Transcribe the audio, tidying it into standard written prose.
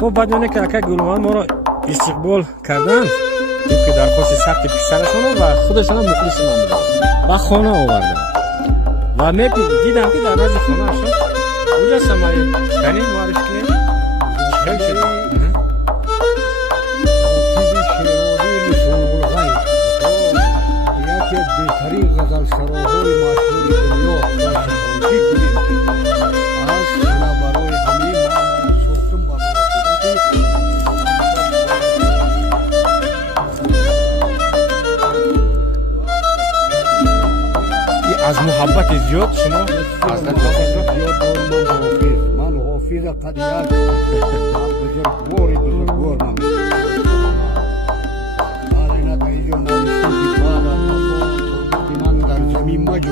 خب بدونه که اکا گلوان ما را استقبال کردن که درخواست سخت پسرشون و خودشان هم مخلص من بودن و خانه آوردن و دیدم که در نزد خانه اشان اونجا سمایی کنی معرف کنیم چهل شد بهترین غزل سراهای مشهور دنیا شاهدی بودیم از خانه برای همه من سوختم با از محبت زیاد شما از زیاد من حافظ قدیار بزرگوار من در اینجا نوشتم که من در زمین مجو